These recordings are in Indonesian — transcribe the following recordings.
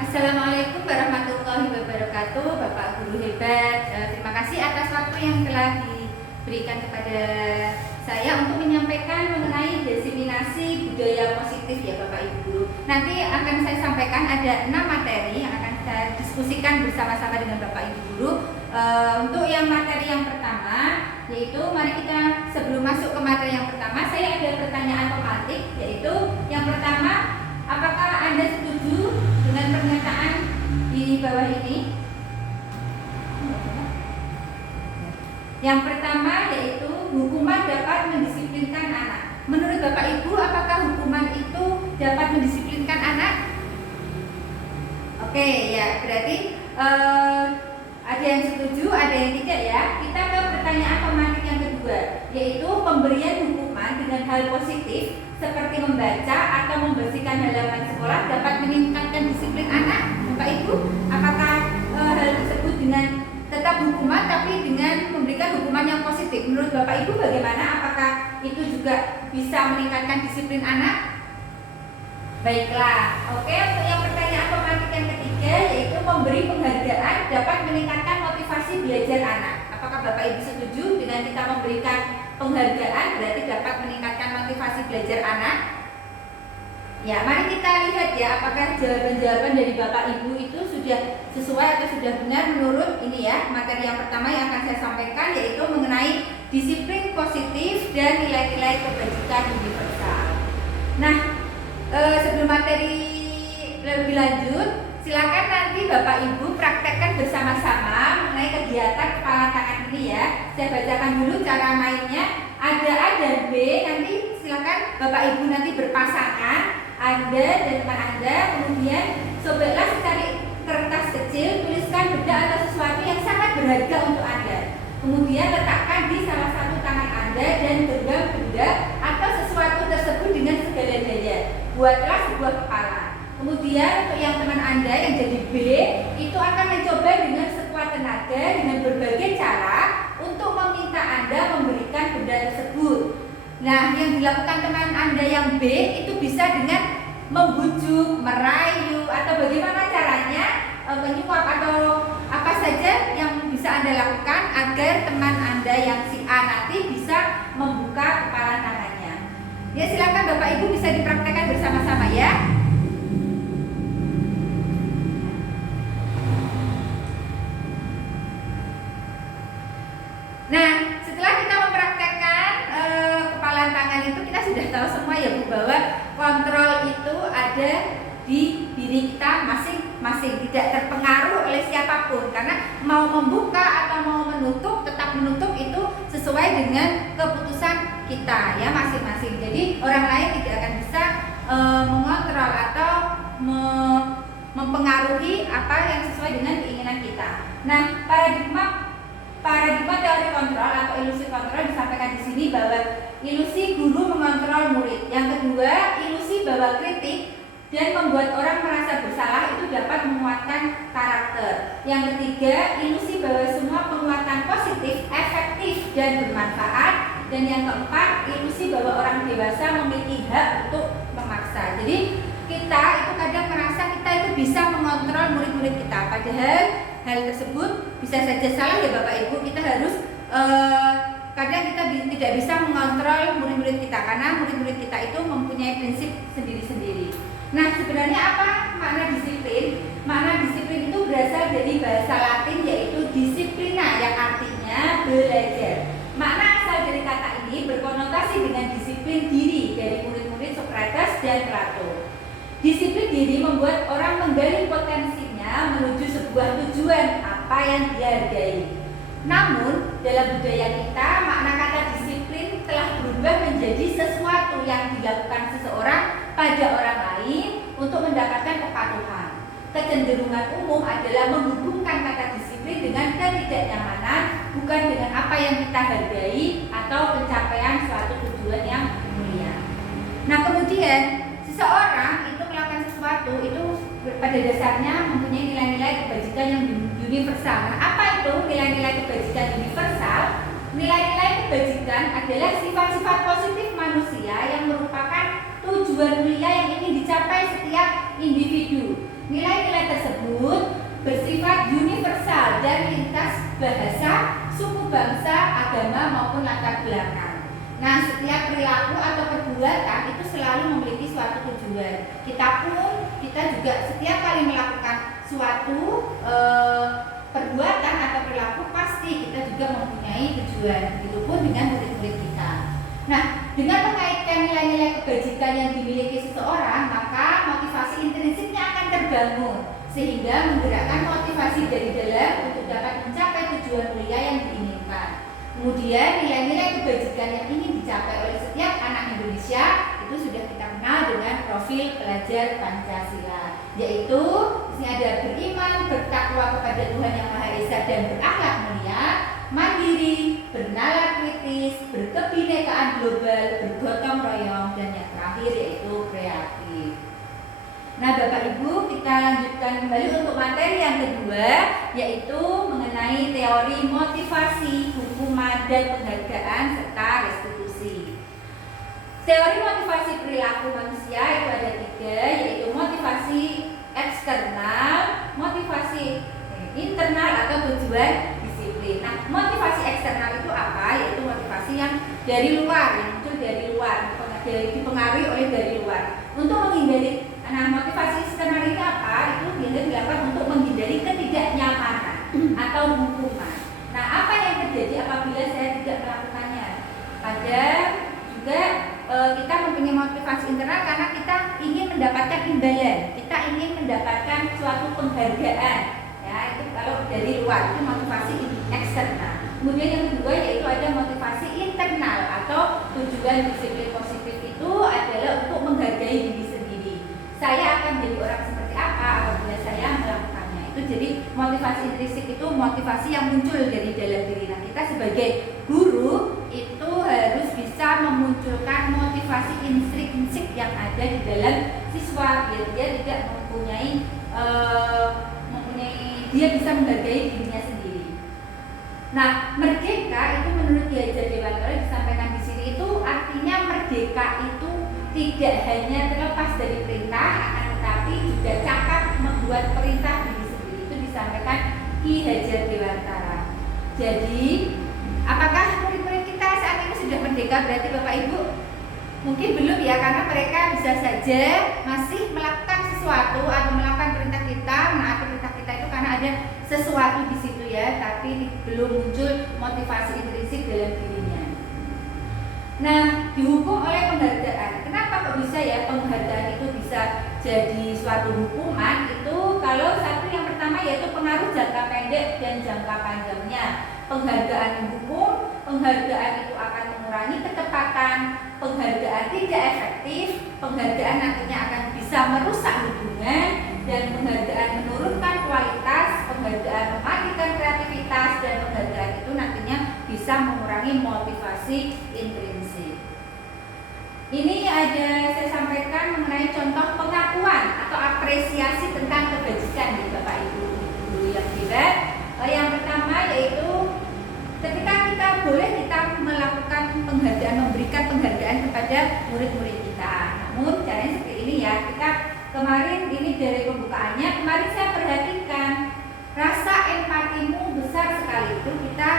Assalamualaikum warahmatullahi wabarakatuh, Bapak Guru hebat. Terima kasih atas waktu yang telah diberikan kepada saya untuk menyampaikan mengenai diseminasi budaya positif ya Bapak Ibu Guru. Nanti akan saya sampaikan ada 6 materi yang akan saya diskusikan bersama-sama dengan Bapak Ibu Guru. Untuk yang materi yang pertama, yaitu mari kita sebelum masuk ke materi yang pertama, saya ada pertanyaan pematik, yaitu yang pertama, apakah Anda setuju dengan pernyataan di bawah ini? Yang pertama yaitu hukuman dapat mendisiplinkan anak. Menurut Bapak Ibu, apakah hukuman itu dapat mendisiplinkan anak? Oke, ya berarti ada yang setuju, ada yang tidak ya. Kita ke pertanyaan pematik yang kedua, yaitu pemberian hukuman dengan hal positif seperti membaca atau membersihkan halaman sekolah dapat meningkatkan disiplin anak. Bapak Ibu, apakah hal tersebut dengan tetap hukuman tapi dengan memberikan hukuman yang positif? Menurut Bapak Ibu bagaimana? Apakah itu juga bisa meningkatkan disiplin anak? Baiklah, oke, untuk yang pertanyaan pematik yang ketiga, yaitu memberi penghargaan dapat meningkatkan motivasi belajar anak. Apakah Bapak Ibu setuju dengan kita memberikan penghargaan berarti dapat meningkatkan motivasi belajar anak? Ya, mari kita lihat ya apakah jawaban-jawaban dari Bapak Ibu itu sudah sesuai atau sudah benar menurut ini ya. Materi yang pertama yang akan saya sampaikan yaitu mengenai disiplin positif dan nilai-nilai kebajikan universal. Nah, sebelum materi lebih lanjut, silakan nanti Bapak Ibu praktekkan bersama-sama mengenai kegiatan kepala tangan ini ya. Saya bacakan dulu cara mainnya. Ada A dan B, nanti silakan Bapak Ibu nanti berpasangan, Anda dan teman Anda. Kemudian sobeklah secari kertas kecil, tuliskan benda atau sesuatu yang sangat berharga untuk Anda. Kemudian letakkan di salah satu tangan Anda dan genggam benda atau sesuatu tersebut dengan segala daya. Buatlah sebuah kepala. Kemudian untuk yang teman Anda yang jadi B, itu akan mencoba dengan sekuat tenaga dengan berbagai cara untuk meminta Anda memberikan benda tersebut. Nah, yang dilakukan teman Anda yang B itu bisa dengan membujuk, merayu, atau bagaimana caranya menyuap atau apa saja yang bisa Anda lakukan agar teman Anda yang si A nanti bisa membuka kepala tangannya. Ya, silakan Bapak Ibu bisa dipraktekkan bersama-sama ya. Nah, setelah kita mempraktekkan kepalan tangan itu, kita sudah tahu semua ya Bu bahwa kontrol itu ada di diri kita masing-masing, tidak terpengaruh oleh siapapun, karena mau membuka atau mau menutup, tetap menutup itu sesuai dengan keputusan kita ya masing-masing. Jadi orang lain tidak akan bisa mengontrol atau mempengaruhi apa yang sesuai dengan keinginan kita. Nah, paradigma teori kontrol atau ilusi kontrol disampaikan di sini bahwa ilusi guru mengontrol murid. Yang kedua, ilusi bahwa kritik dan membuat orang merasa bersalah itu dapat menguatkan karakter. Yang ketiga, ilusi bahwa semua penguatan positif efektif dan bermanfaat. Dan yang keempat, ilusi bahwa orang dewasa memiliki hak untuk memaksa. Jadi kita itu kadang merasa kita itu bisa mengontrol murid-murid kita, padahal hal tersebut bisa saja salah ya Bapak Ibu. Kita harus kadang kita tidak bisa mengontrol murid-murid kita karena murid-murid kita itu mempunyai prinsip sendiri-sendiri. Nah, sebenarnya apa makna disiplin? Makna disiplin itu berasal dari bahasa Latin yaitu disciplina yang artinya belajar. Makna asal dari kata ini berkonotasi dengan disiplin diri dari murid-murid Sokrates dan Plato. Disiplin diri membuat orang menggali potensinya menuju sebuah tujuan apa yang dihargai. Namun, dalam budaya kita, makna kata disiplin telah berubah menjadi sesuatu yang dilakukan seseorang pada orang lain untuk mendapatkan kepatuhan. Kecenderungan umum adalah menghubungkan kata disiplin dengan ketidaknyamanan, bukan dengan apa yang kita hargai atau pencapaian suatu tujuan yang mulia. Nah, kemudian seseorang itu melakukan sesuatu itu pada dasarnya mempunyai nilai-nilai kebajikan yang universal. Nah, apa itu nilai-nilai kebajikan universal? Nilai-nilai kebajikan adalah sifat-sifat positif manusia yang merupakan tujuan mulia yang ingin dicapai setiap individu. Nilai-nilai bahasa, suku bangsa, agama maupun latar belakang. Nah, setiap perilaku atau perbuatan itu selalu memiliki suatu tujuan. Kita juga setiap kali melakukan suatu perbuatan atau perilaku pasti kita juga mempunyai tujuan. Begitupun dengan murid-murid kita. Nah, dengan mengaitkan nilai-nilai kebajikan yang dimiliki seseorang, maka motivasi intrinsiknya akan terbangun sehingga menggerakkan motivasi dari dalam untuk dapat mencapai tujuan mulia yang diinginkan. Kemudian nilai-nilai kebajikan yang ingin dicapai oleh setiap anak Indonesia itu sudah kita kenal dengan profil pelajar Pancasila, yaitu di sini ada beriman, bertakwa kepada Tuhan Yang Maha Esa dan berakhlak mulia, mandiri, bernalar kritis, berkebinekaan global, bergotong royong, dan yang terakhir yaitu kreatif. Nah, Bapak Ibu, kita lanjutkan kembali untuk materi yang kedua, yaitu mengenai teori motivasi, hukuman, dan penghargaan serta restitusi. Teori motivasi perilaku manusia itu ada 3, yaitu motivasi eksternal, motivasi internal atau tujuan disiplin. Nah, motivasi eksternal itu apa? Yaitu motivasi yang dari luar, yang muncul dari luar, dipengaruhi oleh dari luar. Untuk menghindari, nah motivasi eksternal ini apa? Itu biasanya dilakukan untuk menghindari ketidaknyamanan atau hukuman. Nah, apa yang terjadi apabila saya tidak melakukannya? Ada juga kita mempunyai motivasi internal karena kita ingin mendapatkan imbalan, kita ingin mendapatkan suatu penghargaan. Ya, itu kalau dari luar itu motivasi eksternal. Kemudian yang kedua yaitu ada motivasi internal atau tujuan disiplin positif itu adalah untuk menghargai diri sendiri. Saya akan jadi orang seperti apa apabila saya melakukannya. Itu jadi motivasi intrinsik itu motivasi yang muncul dari dalam diri. Nah, kita sebagai guru itu harus bisa memunculkan motivasi intrinsik yang ada di dalam siswa biar dia tidak mempunyai dia bisa menghargai dirinya sendiri. Nah, merdeka itu menurut Ki Hajar Dewantara disampaikan di sini itu artinya merdeka itu tidak hanya terlepas dari perintah, akan tetapi juga cakap membuat perintah diri sendiri. Itu disampaikan Ki Hajar Dewantara. Jadi, apakah murid-murid kita saat ini sudah merdeka? Berarti Bapak Ibu mungkin belum ya, karena mereka bisa saja masih melakukan sesuatu atau melakukan perintah kita, menaati perintah kita itu karena ada sesuatu di situ ya, tapi belum muncul motivasi intrinsik dalam dirinya. Nah, dihukum oleh penghargaan. Kenapa kok bisa ya penghargaan itu bisa jadi suatu hukuman? Itu kalau satu yang pertama yaitu pengaruh jangka pendek dan jangka panjangnya. Penghargaan menghukum, penghargaan itu akan mengurangi ketepatan, penghargaan tidak efektif, penghargaan nantinya akan bisa merusak hubungan, dan penghargaan menurunkan kualitas, penghargaan mematikan kreativitas, dan penghargaan itu nantinya bisa mengurangi motivasi intrinsik. Ini ada saya sampaikan mengenai contoh pengakuan atau apresiasi tentang kebajikan di Bapak Ibu guru yang hebat. Yang pertama yaitu ketika kita melakukan penghargaan, memberikan penghargaan kepada murid-murid kita. Namun caranya seperti ini ya. Kita kemarin ini dari pembukaannya, kemarin saya perhatikan rasa empatimu besar sekali itu kita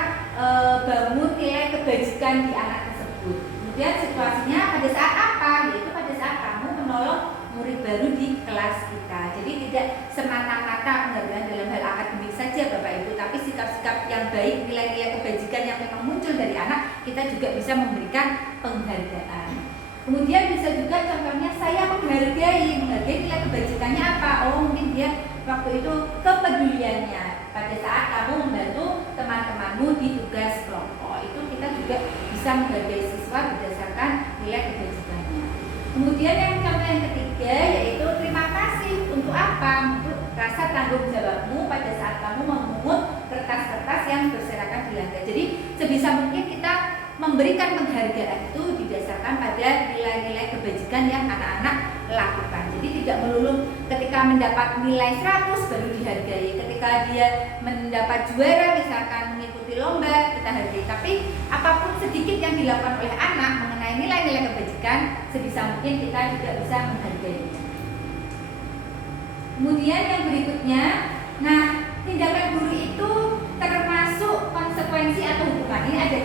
bangun nilai kebajikan di anak tersebut. Kemudian situasinya pada saat apa? Yaitu pada saat kamu menolong murid baru di kelas kita. Jadi tidak semata-mata penghargaan dalam hal akademik saja Bapak Ibu, tapi sikap-sikap yang baik, nilai-nilai kebajikan yang memang muncul dari anak, kita juga bisa memberikan penghargaan. Kemudian bisa juga contohnya saya menghargai nilai kebajikannya apa? Oh, mungkin dia waktu itu kepeduliannya pada saat kamu membantu teman-temanmu di tugas kelompok. Itu kita juga bisa menghargai siswa berdasarkan nilai kebajikannya. Kemudian yang contoh yang ketiga yaitu terima kasih untuk apa? Untuk rasa tanggung jawabmu pada saat kamu memungut kertas-kertas yang berserakan di lantai. Jadi sebisa mungkin kita memberikan penghargaan itu didasarkan pada nilai-nilai kebajikan yang anak-anak lakukan. Jadi tidak melulu ketika mendapat nilai 100 baru dihargai. Ketika dia mendapat juara misalkan mengikuti lomba kita hargai. Tapi apapun sedikit yang dilakukan oleh anak mengenai nilai-nilai kebajikan, sebisa mungkin kita juga bisa menghargainya. Kemudian yang berikutnya, nah tindakan guru itu termasuk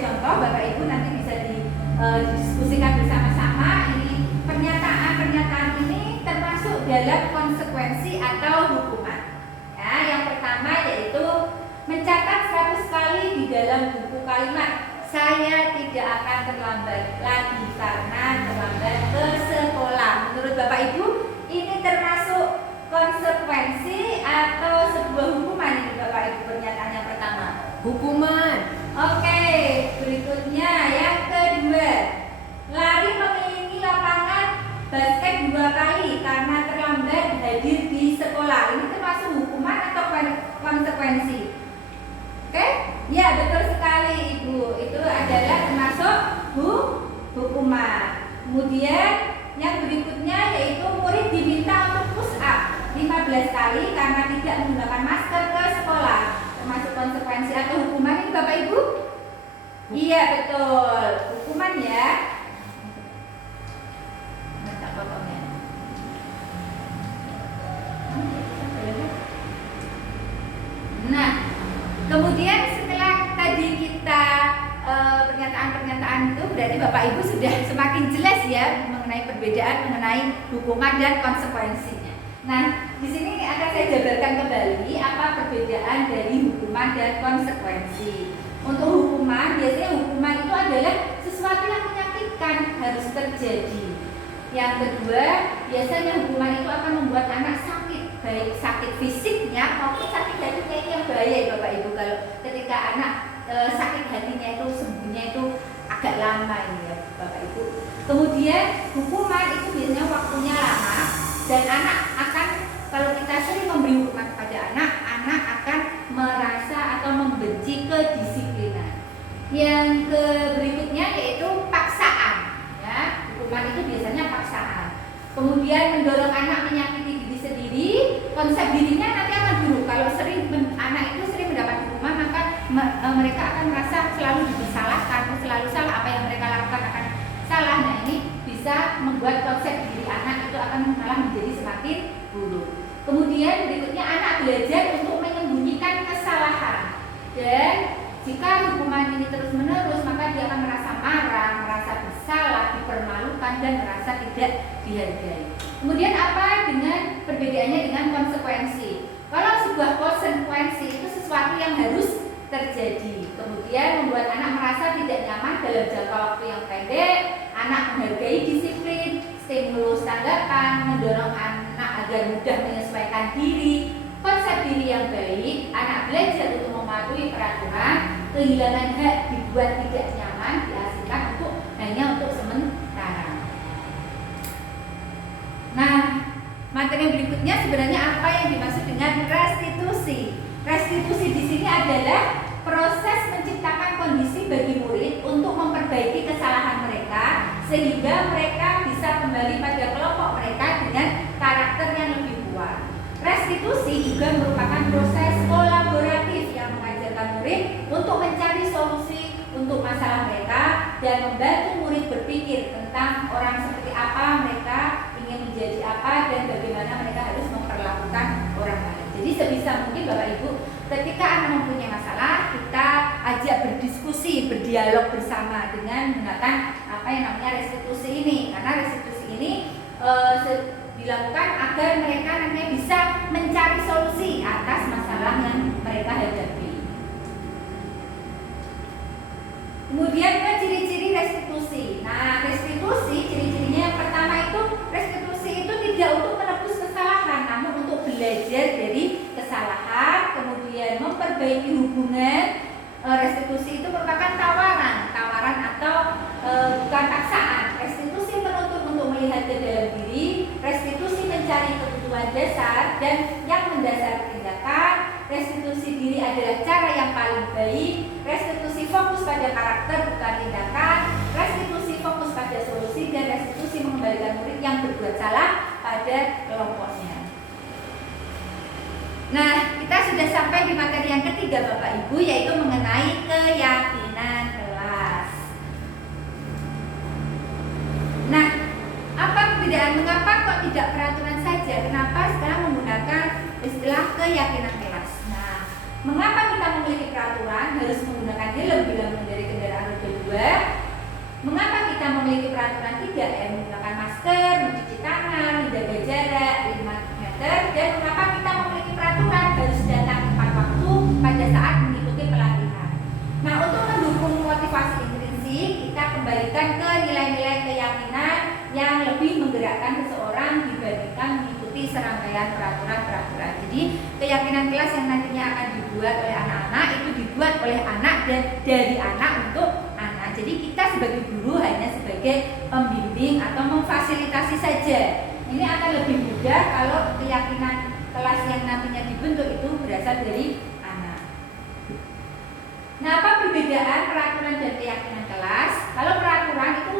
contoh, Bapak Ibu nanti bisa didiskusikan bersama-sama. Ini pernyataan ini termasuk dalam konsekuensi atau hukuman. Ya, yang pertama yaitu mencatat 100 kali di dalam buku kalimat saya tidak akan terlambat lagi karena terlambat ke sekolah. Menurut Bapak Ibu, ini termasuk konsekuensi atau sebuah hukuman ini Bapak Ibu? Pernyataan yang pertama Hukuman. Oke, berikutnya yang kedua, lari mengelilingi lapangan basket 2 kali karena terlambat hadir di sekolah. Ini termasuk hukuman atau konsekuensi? Oke, ya betul sekali Ibu. Itu adalah termasuk hukuman. Kemudian yang berikutnya yaitu murid diminta untuk push up 15 kali karena tidak menggunakan masker ke sekolah. Termasuk konsekuensi atau hukuman ini Bapak Ibu? Iya betul, hukuman ya. Nah, kemudian setelah tadi kita pernyataan-pernyataan itu, berarti Bapak Ibu sudah semakin jelas ya mengenai perbedaan mengenai hukuman dan konsekuensinya. Nah, di sini akan saya jabarkan kembali apa perbedaan dari hukuman dan konsekuensi. Untuk hukuman, biasanya hukuman itu adalah sesuatu yang menyakitkan harus terjadi. Yang kedua, biasanya hukuman itu akan membuat anak sakit, baik sakit fisiknya maupun sakit hatinya. Ini yang bahaya ya Bapak Ibu, kalau ketika anak sakit hatinya itu sembuhnya itu agak lama ini ya Bapak Ibu. Kemudian hukuman itu biasanya waktunya lama dan anak akan, kalau kita sering memberi hukuman kepada anak, anak akan merasa atau membenci kedisiplinan. Yang berikutnya yaitu paksaan. Ya, hukuman itu biasanya paksaan. Kemudian mendorong anak menyakiti diri sendiri, konsep dirinya nanti akan buruk. Kalau anak itu sering mendapat hukuman, maka mereka akan merasa selalu disalahkan, selalu salah, apa yang mereka lakukan akan salah. Nah, ini bisa membuat konsep diri anak itu akan malah menjadi semakin buruk. Kemudian berikutnya anak belajar untuk menyembunyikan kesalahan. Dan jika hukuman ini terus-menerus, maka dia akan merasa marah, merasa bersalah, dipermalukan, dan merasa tidak dihargai. Kemudian apa dengan perbedaannya dengan konsekuensi? Kalau sebuah konsekuensi itu sesuatu yang harus terjadi, kemudian membuat anak merasa tidak nyaman dalam jangka waktu yang pendek, anak menghargai disiplin, stimulus tanggapan, mendorong anak agar mudah menyesuaikan diri, konsep diri yang baik, anak belajar untuk mematuhi peraturan, kehilangan hak dibuat tidak nyaman, diasingkan hanya untuk sementara. Nah, materi berikutnya sebenarnya apa yang dimaksud dengan restitusi? Restitusi di sini adalah proses menciptakan kondisi bagi murid untuk memperbaiki kesalahan mereka sehingga mereka bisa kembali pada kelompok mereka dengan karakter yang lebih kuat. Restitusi juga merupakan proses kolaboratif yang mengajarkan murid untuk mencari solusi untuk masalah mereka dan membantu murid berpikir tentang orang seperti apa mereka ingin menjadi apa dan bagaimana mereka harus memperlakukan orang lain. Jadi sebisa mungkin Bapak Ibu, ketika anak mempunyai masalah, kita ajak berdiskusi, berdialog bersama dengan menggunakan apa yang namanya restitusi ini. Karena restitusi ini dilakukan agar mereka nantinya bisa mencari solusi atas masalah yang mereka hadapi. Kemudian ciri-ciri restitusi. Nah, restitusi ciri-cirinya yang pertama itu, restitusi itu tidak untuk menebus kesalahan, namun untuk belajar dari kesalahan, kemudian memperbaiki hubungan. Restitusi itu merupakan tawaran atau bukan paksaan. Restitusi menuntut untuk melihat ke dalam diri, restitusi mencari kebutuhan dasar dan yang mendasari tindakan. Restitusi diri adalah cara yang paling baik. Restitusi fokus pada karakter bukan tindakan. Restitusi fokus pada solusi dan restitusi mengembalikan murid yang berbuat salah pada kelompoknya. Nah, kita sudah sampai di materi yang ketiga Bapak Ibu, yaitu mengenai keyakinan kelas. Nah, apa perbedaan? Mengapa kok tidak peraturan saja? Kenapa sekarang menggunakan istilah keyakinan kelas? Nah, Mengapa kita memiliki peraturan harus menggunakan helm bila mengendarai kendaraan roda 2? Mengapa kita memiliki peraturan tidak menggunakan masker, mencuci tangan, menjaga jarak 5 meter, dan mengapa kita memiliki peraturan harus datang tepat waktu pada saat mengikuti pelatihan? Nah, untuk mendukung motivasi intrinsik, kita kembalikan ke nilai-nilai keyakinan yang lebih menggerakkan seseorang dibandingkan mengikuti serangkaian peraturan-peraturan. Jadi, keyakinan kelas yang nantinya akan dibuat oleh anak-anak itu dibuat oleh anak dan dari anak untuk anak. Jadi, kita sebagai guru hanya sebagai pembimbing atau memfasilitasi saja. Ini akan lebih mudah kalau keyakinan kelas yang nantinya dibentuk itu berasal dari anak. Nah, apa perbedaan peraturan dan keyakinan kelas? Kalau peraturan itu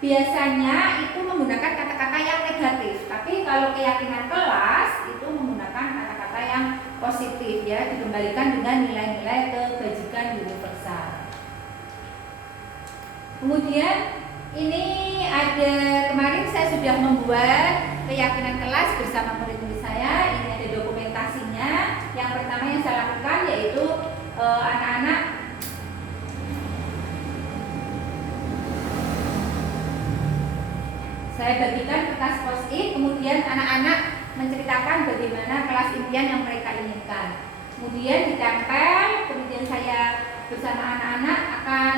biasanya itu menggunakan kata-kata yang negatif, tapi kalau keyakinan kelas itu menggunakan kata-kata yang positif, ya, dikembalikan dengan nilai-nilai kebajikan universal. Kemudian ini ada, kemarin saya sudah membuat keyakinan kelas bersama murid-murid saya. Ini ada dokumentasinya. Yang pertama yang saya lakukan yaitu anak-anak saya bagikan kertas post-it, kemudian anak-anak menceritakan bagaimana kelas impian yang mereka inginkan. Kemudian ditempel, kemudian saya bersama anak-anak akan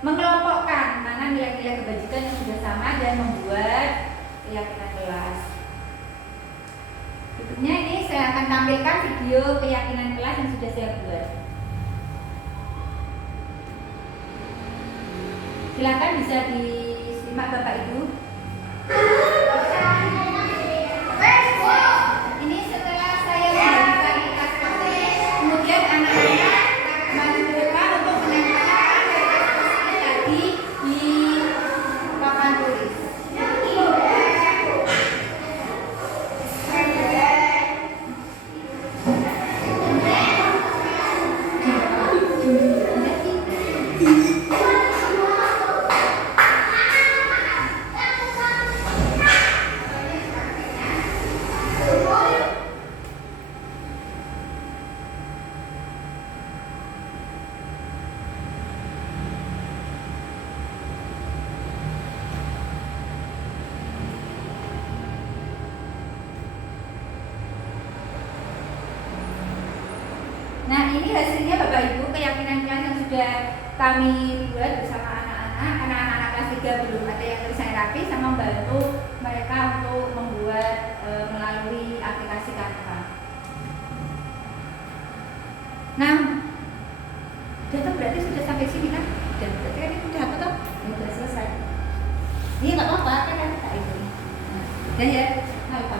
mengelompokkan mana nilai-nilai kebajikan yang sudah sama dan membuat keyakinan kelas. Berikutnya ini saya akan tampilkan video keyakinan kelas yang sudah saya buat. Silakan bisa disimak Bapak Ibu. Ini setelah saya memberikan kertas post-it, kemudian anak-anak maju ke depan untuk menempelkan kertas post-it tadi di papan tulis. Nah, ini hasilnya Bapak Ibu, keyakinan kelas yang sudah kami buat bersama anak-anak. Anak-anak kelas 3 belum ada yang tulisannya rapi, sama membantu mereka untuk membuat melalui aplikasi Canva. Nah, data berarti sudah sampai sini kan? Dan berarti kan ini sudah apa toh? Sudah selesai. Ini nggak apa-apa, kan kita ini. Dan ya, nggak apa.